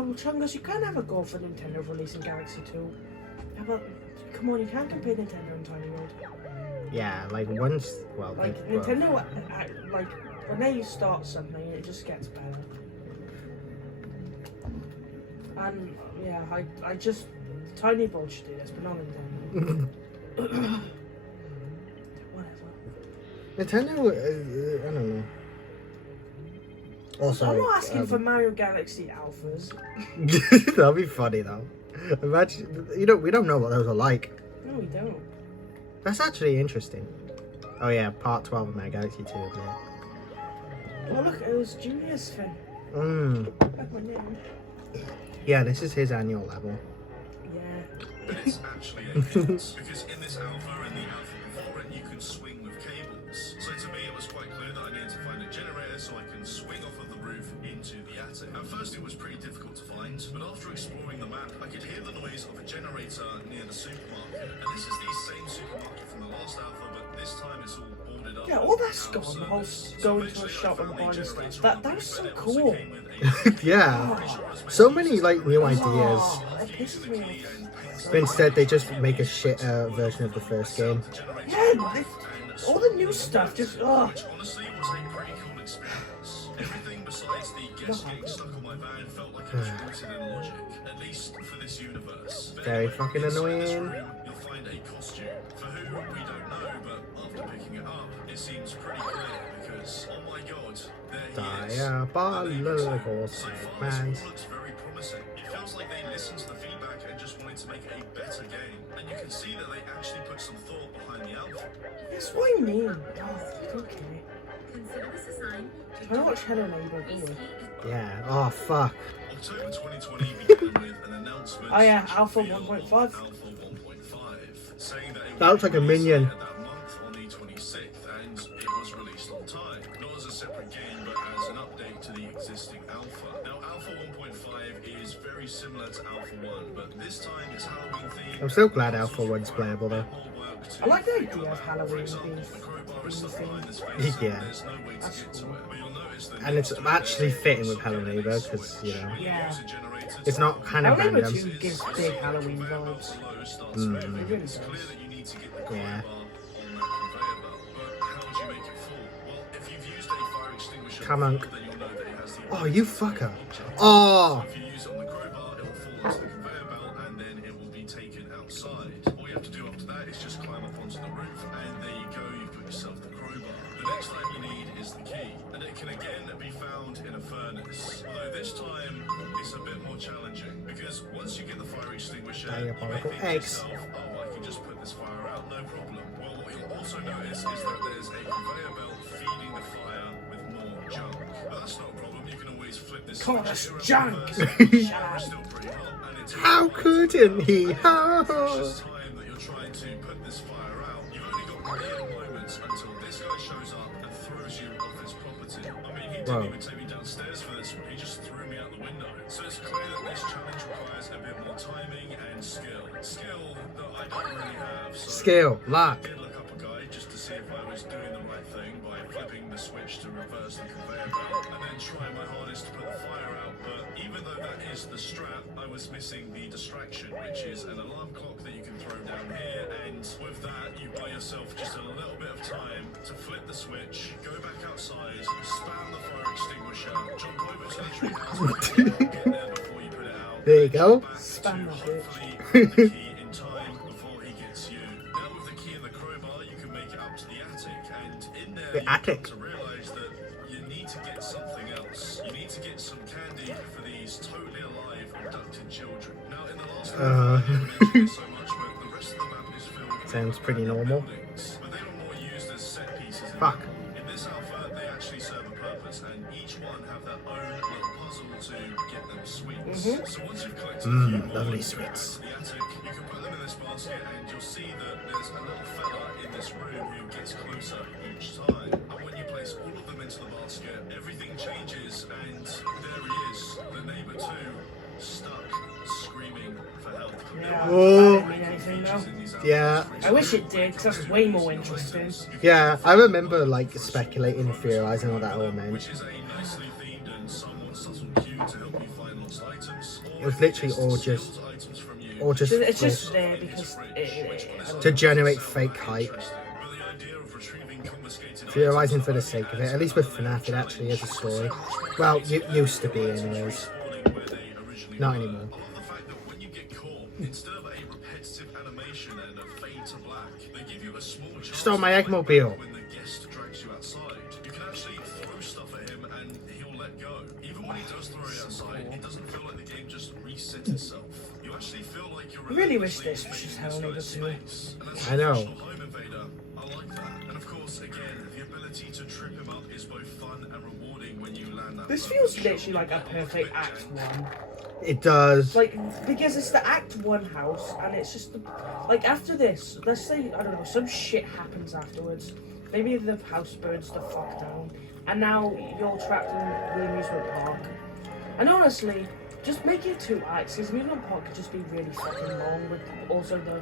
Oh, Chungus, you can't have a go for Nintendo releasing Galaxy 2. How about, come on, you can't compare Nintendo and Tiny World. Yeah, like once, well, Like, Nintendo, like, when they start something, it just gets better. And, yeah, I just, Tiny World should do this, but not Nintendo. Whatever. Nintendo, I don't know. Also, I'm not asking for Mario Galaxy alphas. that'll be funny though. Imagine, we don't know what those are like. No, we don't. That's actually interesting. Oh yeah, part 12 of Mario Galaxy 2. Yeah. Oh look, it was Junior's thing. Like my name. Yeah, this is his annual level. Yeah. It's actually Eggman, because in this alpha and the alpha before it, you can swing with cables. So to me, it was quite clear that I needed to find a generator so I can swing off of the roof into the attic. At first, it was pretty difficult to find, but after exploring the map, I could hear the noise of a generator near the supermarket. And this is the same supermarket from the last alpha, but this time it's all boarded up. Yeah, all that's gone. The whole going to a shop and buying stuff. That was so cool. Yeah. So many like new ideas. Oh, it pisses me off. But instead, they just make a shit version of the first game. Yeah, all the new stuff just, Which honestly was a pretty cool experience. Everything besides the guest getting stuck on my van felt like it was rooted in logic, at least for this universe. Very fucking annoying. You'll find a costume. For who, we don't know, but after picking it up, it seems pretty clear because, oh my god, there he is. Diabolical So far, man. this all looks very promising. It feels like they listened to the feedback and just wanted to make a better game. And you can see that they actually put some thought behind the alpha. that's what I mean. Oh, okay. Consider this a sign. I don't watch Hello Neighbor, do you? Yeah. Oh fuck. October 2020 began with an announcement. Oh yeah, Alpha 1.5. Alpha 1.5, saying that it That looks like a minion. that month on the 26th, and it was released on time. Not as a separate game, but as an update to the existing Alpha. Now, Alpha 1.5 is very similar to Alpha 1, but this time it's Halloween themed. I'm so glad Alpha 1's playable though. I like the idea of Halloween being themed. Yeah. That's cool. And it's actually fitting with Hello Neighbor because, Yeah. it's not kind of Hello Neighbor random. 2 gives big Halloween vibes. It really does. Yeah. Come on. Oh, you fucker. Oh. If you use it on the crowbar, it will fall onto the conveyor belt and then it will be taken outside. All you have to do after that is just climb up onto the roof and there you go, you've got yourself the crowbar. The next item you need is the key, and it can again be found in a furnace. Although this time it's a bit more challenging because once you get the fire extinguisher, you may Diabolical think to eggs. yourself, oh, I can just put this fire out, no problem. Well, what you'll also notice is that there's a conveyor belt feeding the fire with more junk. But that's not a problem, you can always flip this Come on, switch that's around junk. reverse. Shut up. It's still pretty hot, and it's How couldn't he? How? precious time that you're trying to put this fire out. You've only got mere moments until this guy shows up and throws you off his property. I mean, he didn't even take me downstairs for this one, he just threw me out the window. So it's clear that this challenge requires a bit more timing and skill. Skill that I don't really have. So Skill, I luck. did look up a guide just to see if I was doing the right thing by flipping the switch to reverse the conveyor belt and then trying my hardest to put the fire out. But even though that is the strap, I was missing the distraction, which is an alarm clock that you can throw down here. And with that, you buy yourself just a little bit of time to flip the switch, go back outside, spam the fire extinguisher, jump over to the treehouse, get there before you put it out. There you go. Spam that bitch. Hopefully get the key in time before he gets you. Now with the key and the crowbar, you can make it up to the attic, and in there The you attic. come to realise that you need to get something else. You need to get some candy for these totally alive abducted children. Now in the last video, I didn't mention it so much, but the rest of the map is filled with Sounds pretty normal. buildings, but they were more used as set pieces. Fuck. In this alpha, they actually serve a purpose, and each one have their own little puzzle to get them sweets. So once you've collected a few more, lovely you go back sweets. to the attic, you can put them in this basket, and you'll see that there's a little fella in this room who gets closer each time. And when you place all of them into the basket, everything changes, and there he is, the neighbor too, stuck, screaming for help. Yeah, Oh. that didn't mean anything though. Yeah. I wish it did, because that's way more interesting. Yeah, I remember like speculating and theorizing what that all meant. Which is a nicely themed and somewhat subtle cue to help you find lost items. It was literally all just It's just for- there because to generate fake hype. Theorizing for the sake of it. At least with FNAF, it actually is a story. Well, it used to be, anyways. Not anymore. The fact that when you get caught, instead of a repetitive animation and a fade to black, they give you a small chance Stole my Eggmobile. when the guest drags you outside. You can actually throw stuff at him and he'll let go. Even when he does throw you outside, it doesn't feel like the game just resets itself. You actually feel like you're I really wish this was just Hell Neighbor 2. I know. Home invader. I like that. And of course, again, the ability to trip him up is both fun and rewarding when you land that. This feels literally like a perfect Act 1. It does. Like, because it's the Act 1 house, and it's just, like, after this, let's say, I don't know, some shit happens afterwards. Maybe the house burns the fuck down, and now you're trapped in the amusement park. And honestly, just make it 2 acts, because amusement park could just be really fucking long, with also the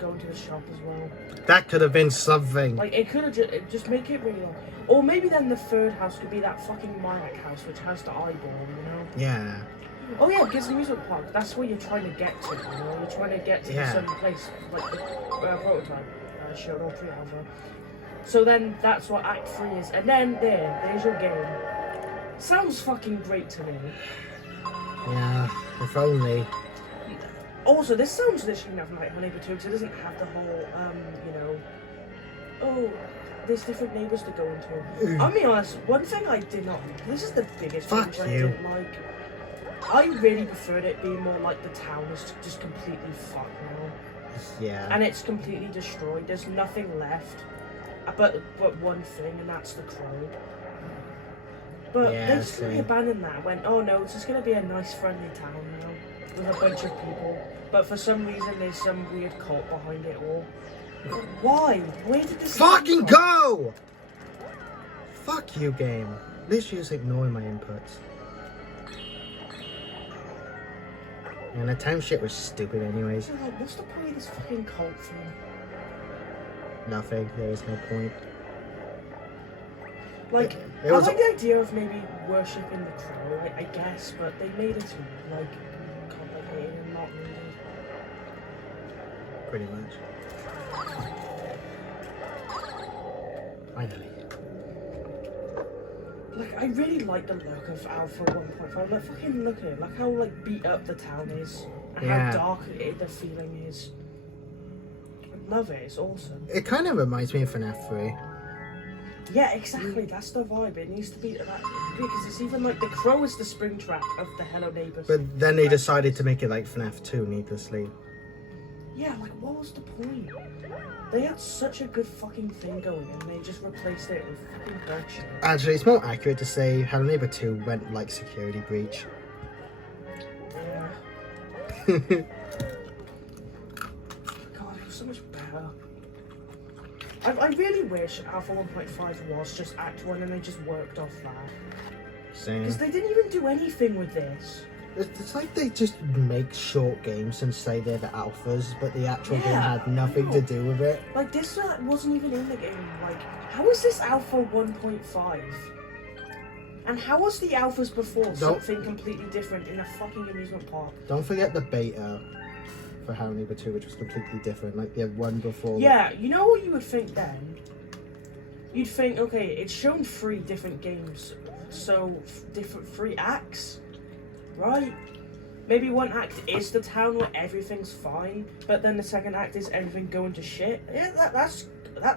going to the shop as well. That could have been something. Like, it could have just make it really long. Or maybe then the 3rd house could be that fucking Myac house, which has the eyeball, you know? Yeah. Oh yeah, because the amusement park, that's where you're trying to get to, you know? You're trying to get to Yeah. some place, like the prototype showed, or pre-alpha. So then, that's what Act 3 is. And then, there's your game. Sounds fucking great to me. Yeah. If only. Also, this sounds literally nothing like Hell Neighbor 2, because it doesn't have the whole, you know, oh, there's different neighbours to go into. I'll be honest, one thing I did not, this is the biggest Fuck thing I you. didn't like. I really preferred it being more like the town is just completely fucked now. Yeah. And it's completely destroyed. There's nothing left but one thing, and that's the crow. But Yeah, they just really same. abandoned that. Went, oh no, it's just going to be a nice, friendly town now with a bunch of people. But for some reason, there's some weird cult behind it all. Why? Where did this Fucking come from? go! Fuck you, game. Literally just ignoring my inputs. And the time shit was stupid anyways. So, like, what's the point of this fucking cult thing? Nothing. There is no point. Like, It was- I like the idea of maybe worshipping the crow, I guess, but they made it like complicated and not needed. Pretty much. Finally. Like, I really like the look of Alpha 1.5. Like, fucking look at it. Like how like beat up the town is, and Yeah. how dark the feeling is. I love it. It's awesome. It kind of reminds me of FNAF 3. Yeah, exactly. That's the vibe. It needs to be that because it's even like the crow is the Springtrap of the Hello Neighbors. But then they decided to make it like FNAF 2 needlessly. Yeah, like what was the point? They had such a good fucking thing going, and they just replaced it with fucking dog shit. Actually, it's more accurate to say Hello Neighbor 2 went like security breach. Yeah. God, it was so much better. I really wish Alpha 1.5 was just Act 1 and they just worked off that. Same. Because they didn't even do anything with this. It's like they just make short games and say they're the alphas, but the actual game Yeah, had nothing I to know. do with it. Like, this wasn't even in the game. Like, how is this Alpha 1.5? And how was the Alphas before something completely different in a fucking amusement park? Don't forget the beta for Hello Neighbor 2, which was completely different. Like the one before. Yeah, you know what you would think then? You'd think, okay, it's shown 3 different games, so different 3 acts, right? Maybe one act is the town where everything's fine, but then the second act is everything going to shit. Yeah, that's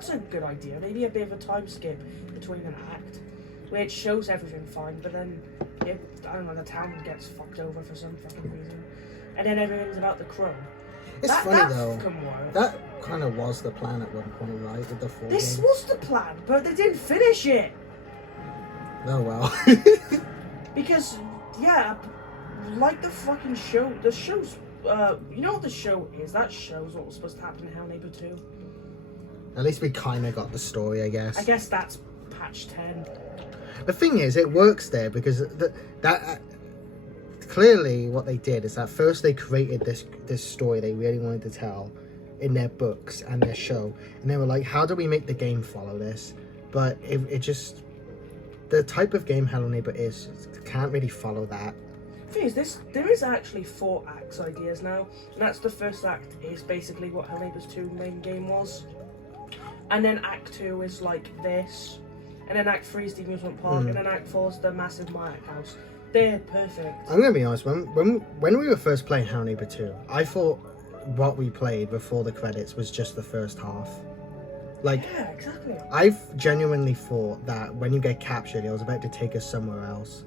a good idea. Maybe a bit of a time skip between an act, where it shows everything fine, but then I don't know, the town gets fucked over for some fucking reason, and then everything's about the crow. It's funny that though. fucking worked. That kind of was the plan at one point, right? With the 4 This games. was the plan, but they didn't finish it. Oh well. Because, yeah, like the fucking show, the show's, you know what the show is? That show's what was supposed to happen in Hell Neighbor 2. At least we kind of got the story, I guess. I guess that's patch 10. The thing is, it works there because clearly what they did is that first they created this story they really wanted to tell in their books and their show, and they were like, how do we make the game follow this? But it just, the type of game Hello Neighbor is can't really follow that. thing is, there is actually 4 acts ideas now, and that's the first act is basically what Hello Neighbors 2 main game was, and then Act 2 is like this, and then Act 3 is the amusement park, and then Act 4 is the massive Mayak house. They're perfect. I'm gonna be honest. When we were first playing Hello Neighbor 2, I thought what we played before the credits was just the first half. Like, Yeah, exactly. I've genuinely thought that when you get captured, it was about to take us somewhere else,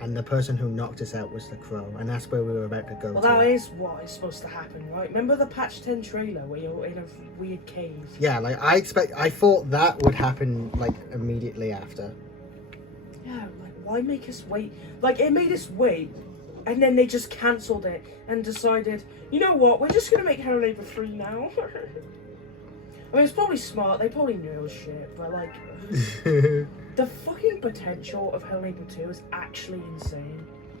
and the person who knocked us out was the crow, and that's where we were about to go. Well, to. that is what is supposed to happen, right? Remember the patch 10 trailer where you're in a weird cave? Yeah, like I thought that would happen like immediately after. Yeah, like why make us wait? Like it made us wait, and then they just cancelled it and decided, you know what? We're just gonna make Hello Neighbor 3 now. I mean, it's probably smart. They probably knew it was shit, but like, the fucking potential of Hello Neighbor 2 is actually insane.